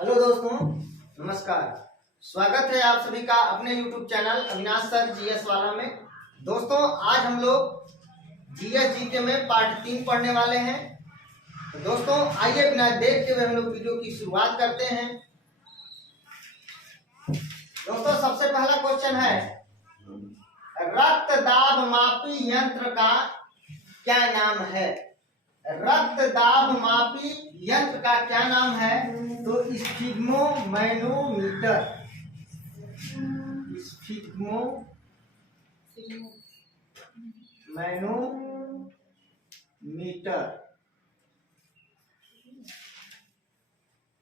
Hello दोस्तों, नमस्कार। स्वागत है आप सभी का अपने YouTube channel Avinash sir GS वाला में। दोस्तों, आज हम लोग जीएस जीके में पार्ट 3 पढ़ने वाले हैं। तो दोस्तों, आइए बिना देर के हुए हम लोग वीडियो की शुरुआत करते हैं। दोस्तों, सबसे पहला क्वेश्चन है, रक्त दाब मापी यंत्र का क्या नाम है? रक्त दाब मापी यंत्र का क्या नाम है? तो स्फिग्मोमैनोमीटर।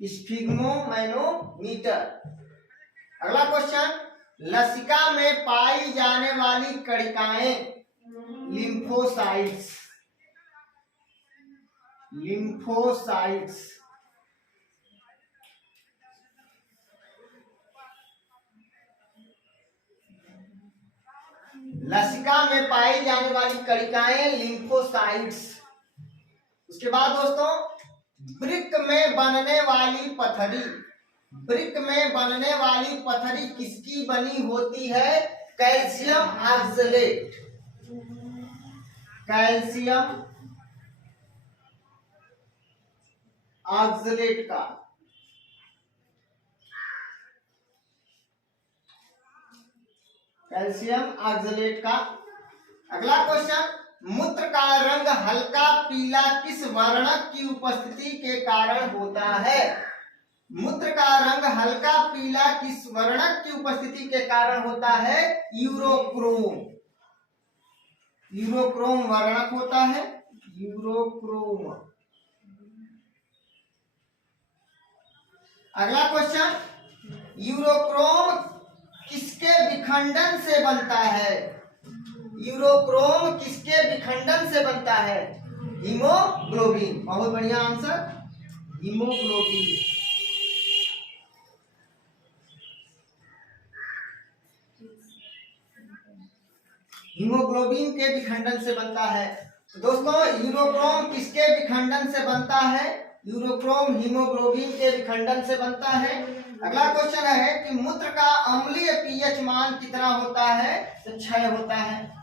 स्फिग्मोमैनोमीटर। अगला क्वेश्चन, लसिका में पाई जाने वाली कणिकाएं लिम्फोसाइट्स। लसिका में पाई जाने वाली कणिकाएं लिम्फोसाइट्स। उसके बाद दोस्तों, वृक्क में बनने वाली पथरी किसकी बनी होती है? कैल्शियम ऑक्सलेट का। अगला क्वेश्चन, मूत्र का रंग हल्का पीला किस वर्णक की उपस्थिति के कारण होता है? मूत्र का रंग हल्का पीला किस वर्णक की उपस्थिति के कारण होता है? यूरोक्रोम वर्णक होता है। अगला क्वेश्चन, यूरोक्रोम किसके विखंडन से बनता है? हीमोग्लोबिन। बहुत बढ़िया आंसर, हीमोग्लोबिन। हीमोग्लोबिन के विखंडन से बनता है। तो दोस्तों, यूरोक्रोम किसके विखंडन से बनता है? यूरोक्रोम हीमोग्लोबिन के विखंडन से बनता है। अगला क्वेश्चन है कि मूत्र का अम्लीय पीएच मान कितना होता है? तो 6 होता है।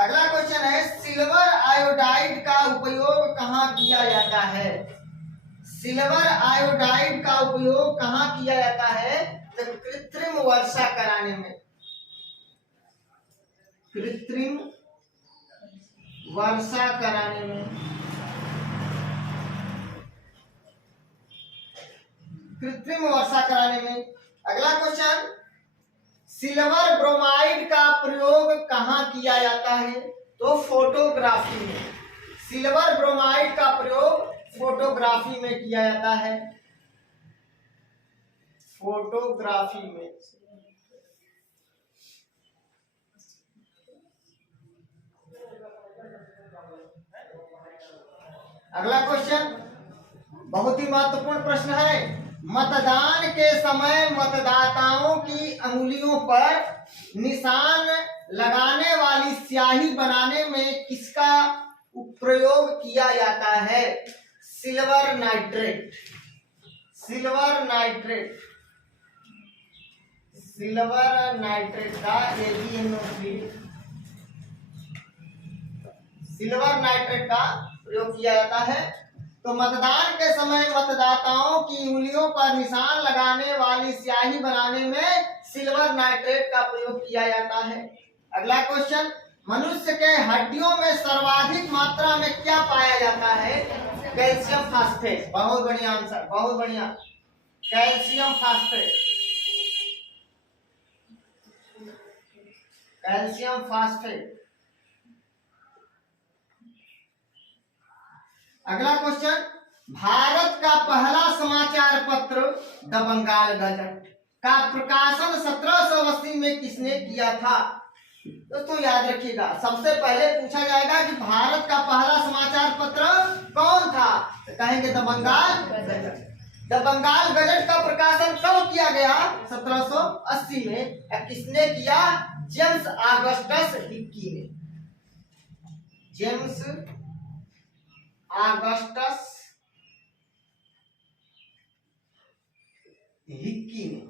अगला क्वेश्चन है, सिल्वर आयोडाइड का उपयोग कहाँ किया जाता है? सिल्वर आयोडाइड का उपयोग कहाँ किया जाता है? तो कृत्रिम वर्षा कराने में। कृत्रिम वर्षा कराने में। अगला क्वेश्चन, सिल्वर ब्रोमाइड का प्रयोग कहाँ किया जाता है? तो फोटोग्राफी में। सिल्वर ब्रोमाइड का प्रयोग फोटोग्राफी में किया जाता है। अगला क्वेश्चन बहुत ही महत्वपूर्ण प्रश्न है, मतदान के समय मतदाताओं की अंगुलियों पर निशान लगाने वाली स्याही बनाने में किसका प्रयोग किया जाता है? सिल्वर नाइट्रेट का सिल्वर नाइट्रेट का प्रयोग किया जाता है। तो मतदान के समय मतदाताओं की उंगलियों पर निशान लगाने वाली स्याही बनाने में सिल्वर नाइट्रेट का प्रयोग किया जाता है। अगला क्वेश्चन, मनुष्य के हड्डियों में सर्वाधिक मात्रा में क्या पाया जाता है? Calcium phosphate. बहुत बढ़िया आंसर, बहुत बढ़िया, कैल्शियम फास्फेट। अगला क्वेश्चन, भारत का पहला समाचार पत्र द बंगाल गजट का प्रकाशन 1780 में किसने किया था? दोस्तों याद रखिएगा, सबसे पहले पूछा जाएगा कि भारत का पहला समाचार पत्र कौन था? तो कहेंगे the Bengal gazette. The Bengal gazette का प्रकाशन कब किया गया? 1780 में। किसने किया? जेम्स ऑगस्टस हिक्की ने। जेम्स ऑगस्टस हिक्की ने,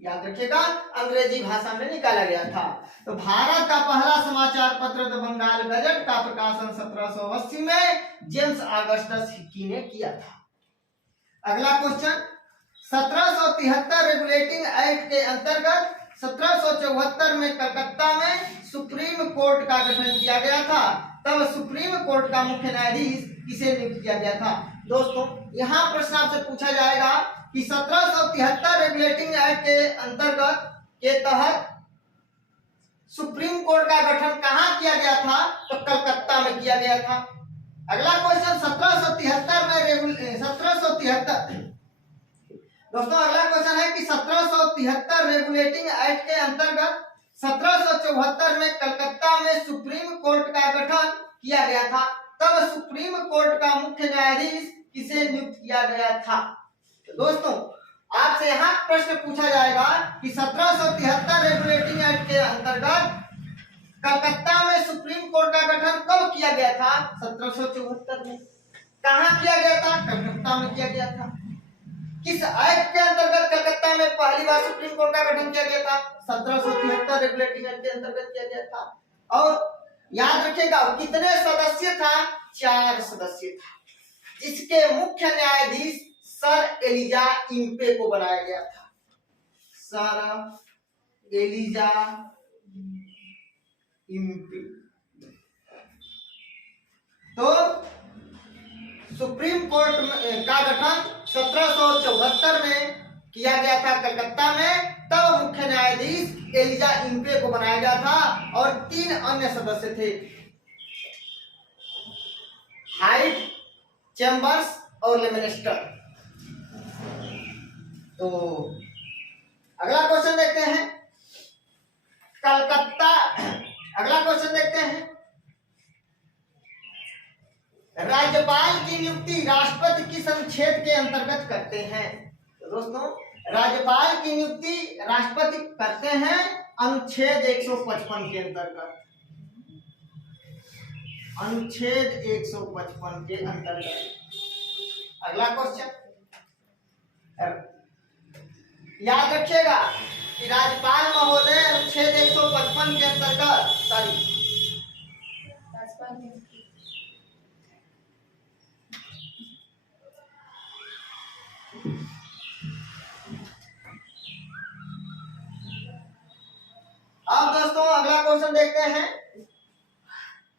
याद रखिएगा, अंग्रेजी भाषा में निकाला गया था। तो भारत का पहला समाचार पत्र द बंगाल गजट का प्रकाशन 1780 में जेम्स ऑगस्टस हिक्की ने किया था। अगला क्वेश्चन, 1773 रेगुलेटिंग एक्ट के अंतर्गत 1774 में कलकत्ता में सुप्रीम कोर्ट का गठन किया गया था। तब सुप्रीम कोर्ट का मुख्य न्यायाधीश किसे नियुक्त किया गया था? दोस्तों, यहाँ प्रश्न आपसे पूछा जाएगा कि 1773 रेगुलेटिंग एक्ट के अंतर्गत के तहत सुप्रीम कोर्ट का गठन कहाँ किया गया था? तो कलकत्ता में किया गया था। अगला क्वेश्चन, 1773 में 1773 दोस्तों, अगला क्वेश्चन है कि 1773 रेगुलेटिंग एक्ट के अंतर्गत 1774 में कलकत्ता में सुप्रीम कोर्ट का गठन किया गया था। तब सुप्रीम कोर्ट का मुख्य न्यायाधीश किसे नियुक्त किया गया था? तो दोस्तों, आपसे यहाँ प्रश्न पूछा जाएगा कि 1773 रेगुलेटिंग एक्ट के अंतर्गत कलकत्ता में सुप्रीम कोर्ट का गठन कब किया गया था? 1774 में। कहाँ किया गया था? कलकत्ता में किया गया था। किस एक्ट के अंतर्गत कलकत्ता में पहली बार सुप्रीम कोर्ट का गठन किया गया था? 1773 रेगुलेटिंग एक्ट के अंतर्गत किया गया था। और याद रखिएगा, कितने सदस्य था? 4 सदस्य था, जिसके मुख्य न्यायाधीश सर एलिजा इम्पे को बनाया गया था। Sir Elijah Impey. तो सुप्रीम कोर्ट का गठन 1774 में किया गया था कलकत्ता में। तब मुख्य न्यायाधीश एलिजा इम्पे को बनाया गया था और 3 अन्य सदस्य थे, हाइट, चैम्बर्स और लेमिनिस्टर। तो अगला क्वेश्चन देखते हैं, कलकत्ता। अगला क्वेश्चन देखते हैं, राज्यपाल की नियुक्ति राष्ट्रपति किस अनुच्छेद के अंतर्गत करते हैं? तो दोस्तों, राज्यपाल की नियुक्ति राष्ट्रपति करते हैं अनुच्छेद 155 के अंतर्गत। अनुच्छेद 155 के अंतर्गत। अगला क्वेश्चन, याद रखिएगा कि राज्यपाल महोदय अनुच्छेद 155 के अंतर्गत अब दोस्तों अगला क्वेश्चन देखते हैं,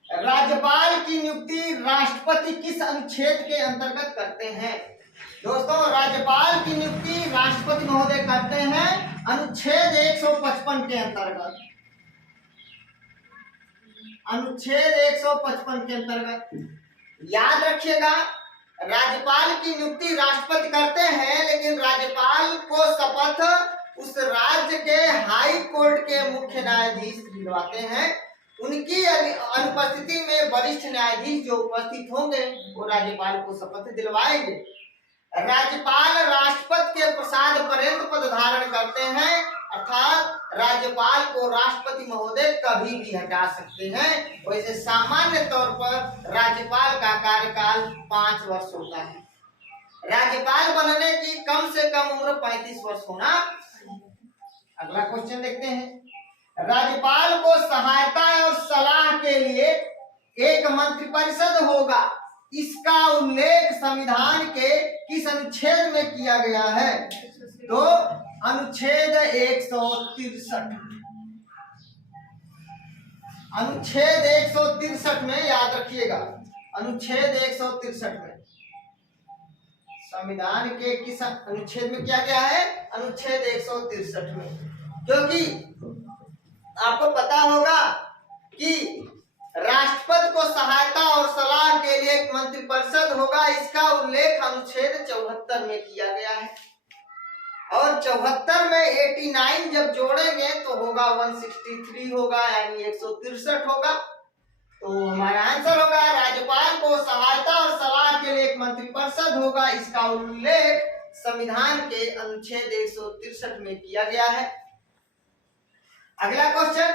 राज्यपाल की नियुक्ति राष्ट्रपति किस अनुच्छेद के अंतर्गत करते हैं? दोस्तों, राज्यपाल की नियुक्ति राष्ट्रपति महोदय करते हैं अनुच्छेद 155 के अंतर्गत। अनुच्छेद 155 के अंतर्गत। याद रखिएगा, राज्यपाल की नियुक्ति राष्ट्रपति करते हैं, लेकिन राज्यपाल को शपथ उस राज्य के हाई कोर्ट के मुख्य न्यायाधीश दिलवाते हैं। उनकी अनुपस्थिति में वरिष्ठ न्यायाधीश जो उपस्थित होंगे वो राज्यपाल को शपथ दिलवाएंगे। राज्यपाल राष्ट्रपति के प्रसाद पर्यंत पद धारण करते हैं, अर्थात राज्यपाल को राष्ट्रपति महोदय कभी भी हटा सकते हैं। वैसे सामान्य तौर पर राज्यपाल का कार्यकाल 5 वर्ष होता है। राज्यपाल बनने की कम से कम उम्र 35 वर्ष होना। अगला क्वेश्चन देखते हैं, राज्यपाल को सहायता और सलाह के लिए एक मंत्रिपरिषद होगा, इसका उल्लेख संविधान के किस अनुच्छेद में किया गया है? तो अनुच्छेद 163। अनुच्छेद 163 में, याद रखिएगा, अनुच्छेद 163 में संविधान के किस अनुच्छेद में किया गया है? अनुच्छेद 163 में। क्योंकि आपको पता होगा कि राष्ट्रपति को सहायता और सलाह के लिए एक मंत्रिपरिषद होगा, इसका उल्लेख अनुच्छेद 74 में किया गया है। और 74 में 89 जब जोड़ेंगे तो होगा 163 होगा, यानी 163 होगा। तो हमारा आंसर होगा राज्यपाल को सहायता और सलाह के लिए एक मंत्रिपरिषद होगा, इसका उल्लेख संविधान के अनुच्छेद 163 में किया गया है। अगला क्वेश्चन,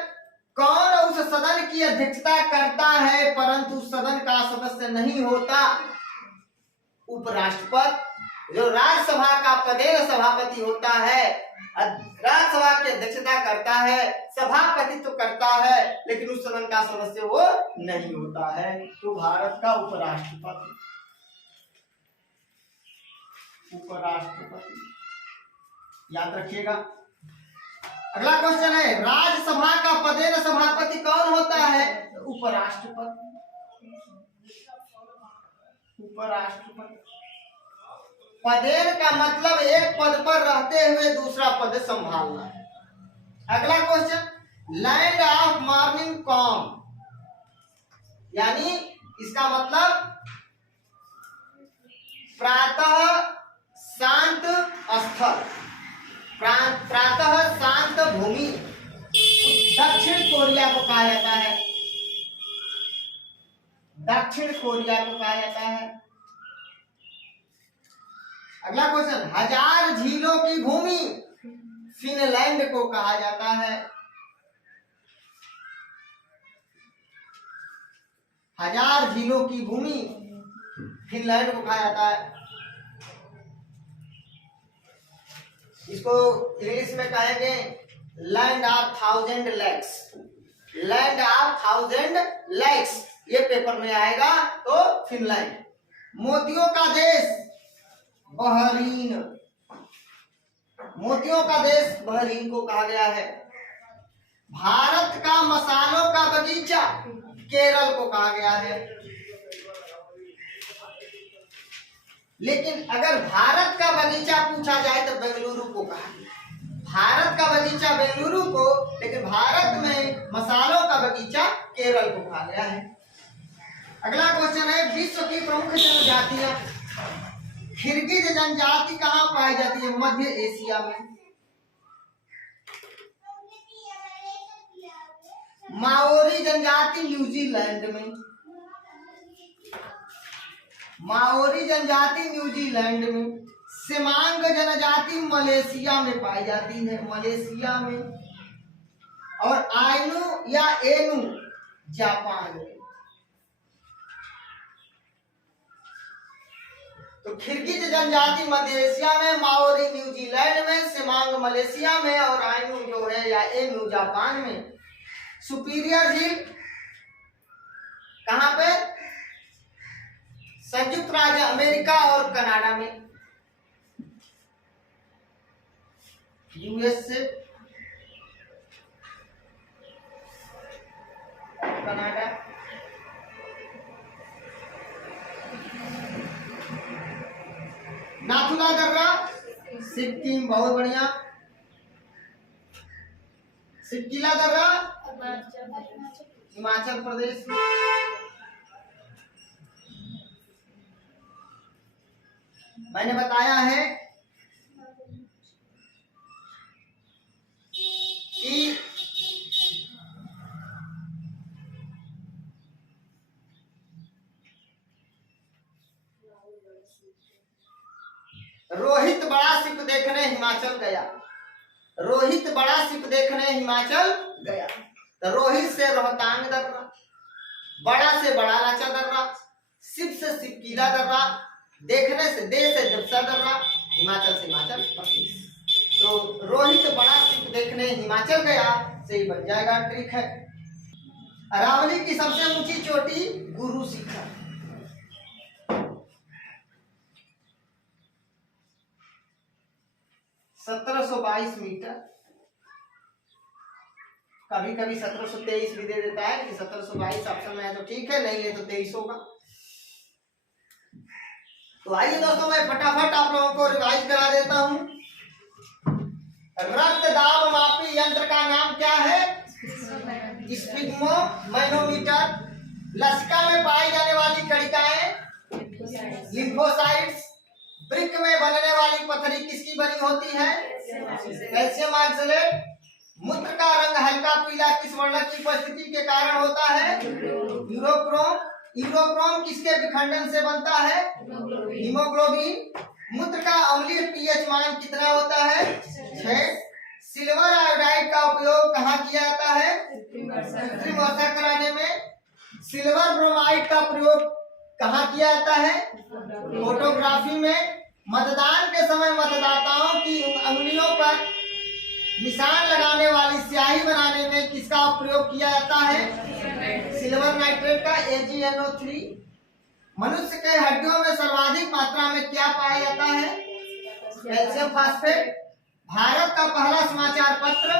कौन उस सदन की अध्यक्षता करता है परंतु सदन का सदस्य नहीं होता? उपराष्ट्रपति, जो राज्यसभा का पदेन सभापति होता है, राज्यसभा की अध्यक्षता करता है, सभापतित्व करता है, लेकिन उस सदन का सदस्य वो नहीं होता है, तो भारत का उपराष्ट्रपति। उपराष्ट्रपति याद रखिएगा। अगला क्वेश्चन है, राज्यसभा का पदेन सभापति कौन होता है? उपराष्ट्रपति। उपराष्ट्रपति। पदेन का मतलब एक पद पर रहते हुए दूसरा पद संभालना है। अगला question, land of morning com, यानी इसका मतलब प्रातः शांत स्थल, प्रातः शांत भूमि। दक्षिण कोरिया को कहा जाता है, दक्षिण कोरिया को कहा जाता है। अगला क्वेश्चन, हजार झीलों की भूमि फिनलैंड को कहा जाता है। हजार झीलों की भूमि फिनलैंड को कहा जाता है। इसको इंग्लिश में कहेंगे land of thousand lakes. Land of thousand lakes ये पेपर में आएगा, तो फिनलैंड। मोतियों का देश बहरीन, मोतियों का देश बहरीन को कहा गया है। भारत का मसालों का बगीचा केरल को कहा गया है। लेकिन अगर भारत का बगीचा पूछा जाए तो बेंगलुरु को कहा गया। भारत का बगीचा बेंगलुरु को, लेकिन भारत में मसालों का बगीचा केरल को कहा गया है। अगला क्वेश्चन है, विश्व की प्रमुख जनजातियां। किर्गिज जनजाति कहाँ पाई जाती है? मध्य एशिया में। माओरी जनजाति न्यूजीलैंड में। माओरी जनजाति न्यूजीलैंड में। सेमांग जनजाति मलेशिया में पाई जाती है, मलेशिया में। और आइनू या एनू जापान में। तो किर्गिज जनजाति मध्य एशिया में, माओरी न्यूजीलैंड में, सेमांग मलेशिया में और आइनू जो है या एनू जापान में। सुपीरियर झील कहां पे? संयुक्त राज्य अमेरिका और कनाडा में। USA, Canada. नाथुला दर्रा सिक्किम, बहुत बढ़िया। सिक्किला दर्रा हिमाचल प्रदेश। मैंने बताया है कि रोहित बड़ा शिप देखने हिमाचल गया। रोहित बड़ा शिप देखने हिमाचल गया। तो रोहित से रोहतांग दर्रा, बड़ा से बड़ा लाचा दर्रा, शिप से सिपकीला दर्रा, देखने से दे से जबसा दर्रा, हिमाचल से हिमाचल प्रदेश। तो रोहित बड़ा शिप देखने हिमाचल गया से ही बन जाएगा ट्रिक है। अरावली की सबसे ऊंची चोटी गुरु शिखर। (1722 मीटर। कभी कभी 1723 भी दे देता है कि 1722 ऑप्शन में है तो ठीक है, नहीं है तो 23 होगा। तो आइए दोस्तों, मैं फटाफट आप लोगों को रिवाइज करा देता हूं। रक्त दाब मापी यंत्र का नाम क्या है? स्फिग्मोमैनोमीटर। लसिका में पाई जाने वाली कणिकाएं लिम्फोसाइट्स। वृक्क में बनने वाली पथरी किसकी बनी होती है? Calcium oxalate. मूत्र का रंग हल्का पीला किस वर्णक की उपस्थिति के कारण होता है? यूरोक्रोम। यूरोक्रोम किसके विखंडन से बनता है? हीमोग्लोबिन। मूत्र का अम्लीय पीएच मान कितना होता है? 6। सिल्वर आयोडाइड का उपयोग कहाँ किया जाता है? कृत्रिम वर्षा कराने में। सिल्वर ब्रोमाइड का प्रयोग कहाँ किया जाता है? फोटोग्राफी में। मतदान के समय मतदाताओं की उंगलियों पर निशान लगाने वाली स्याही बनाने में किसका प्रयोग किया जाता है? सिल्वर नाइट्रेट का, AgNO3। मनुष्य के हड्डियों में सर्वाधिक मात्रा में क्या पाया जाता है? Calcium phosphate. भारत का पहला समाचार पत्र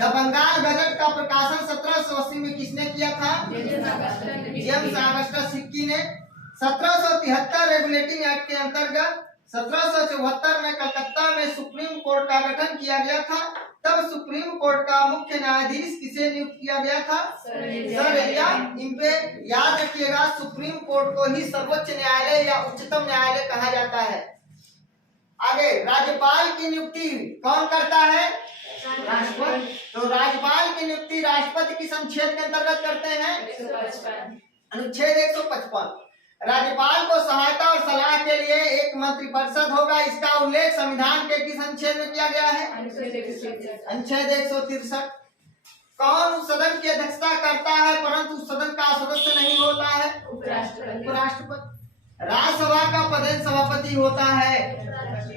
द बंगाल गजट का प्रकाशन 1780 में किसने किया था? जेम्स ऑगस्टस हिक्की ने। 1773 रेगुलेटिंग एक्ट के अंतर्गत 1774 में कलकत्ता में सुप्रीम कोर्ट का गठन किया गया था। तब सुप्रीम कोर्ट का मुख्य न्यायाधीश किसे नियुक्त किया गया था? Sir Elliot Impey. याद रखिएगा, सुप्रीम कोर्ट को ही सर्वोच्च न्यायालय या उच्चतम न्यायालय कहा जाता है। आगे, राज्यपाल की नियुक्ति कौन करता है? राष्ट्रपति। तो राज्यपाल की नियुक्ति राष्ट्रपति किस अनुच्छेद के अंतर्गत करते हैं? अनुच्छेद 155। राज्यपाल को सहायता और सलाह के लिए एक मंत्रिपरिषद होगा। इसका उल्लेख संविधान के किस अनुच्छेद में किया गया है? अनुच्छेद 163। कौन उस सदन की अध्यक्षता करता है परंतु सदन का सदस्य नहीं होता है? उपराष्ट्रपति। राज्यसभा का प्रधान सभापति होता है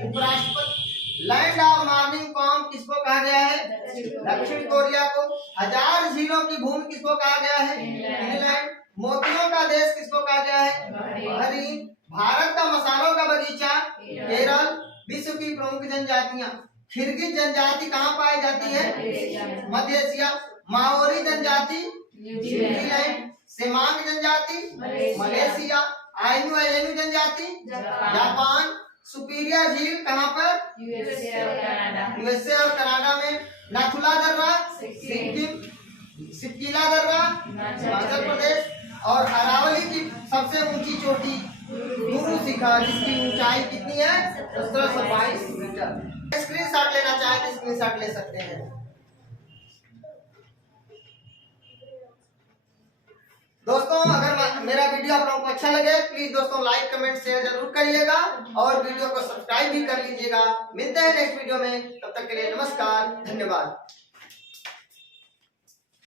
उपराष्ट्रपति। लैंड ऑफ मॉर्निंग कॉम किसको कहा गया है? दक्षिण कोरिया को। 1000 झीलों की भूमि किसको कहा गया है? इंग्लैंड। मोतियों का देश किसको कहा गया है? बहरीन। भारत का मसालों का बगीचा केरल। विश्व की प्रमुख जनजातियां। किर्गिज जनजाति कहाँ पाई जाती है? मध्य एशिया। माओरी जनजाति न्यूजीलैंड। सेमांग जनजाति मलेशिया। आइनू आइनू जनजाति जापान। सुपीरियर झील कहाँ पर? यूएसए और कनाडा में। नाथुला दर्रा सिक्किम। सिक्किला दर्रा हिमाचल प्रदेश। और अरावली की सबसे ऊंची चोटी गुरु शिखर, जिसकी ऊंचाई कितनी है? 1722 मीटर। स्क्रीनशॉट लेना चाहे तो स्क्रीनशॉट ले सकते हैं। दोस्तों, अगर मेरा वीडियो आप लोगों को अच्छा लगे प्लीज दोस्तों लाइक कमेंट शेयर जरूर करिएगा और वीडियो को सब्सक्राइब भी कर लीजिएगा। मिलते हैं नेक्स्ट वीडियो में, तब तक के लिए नमस्कार, धन्यवाद।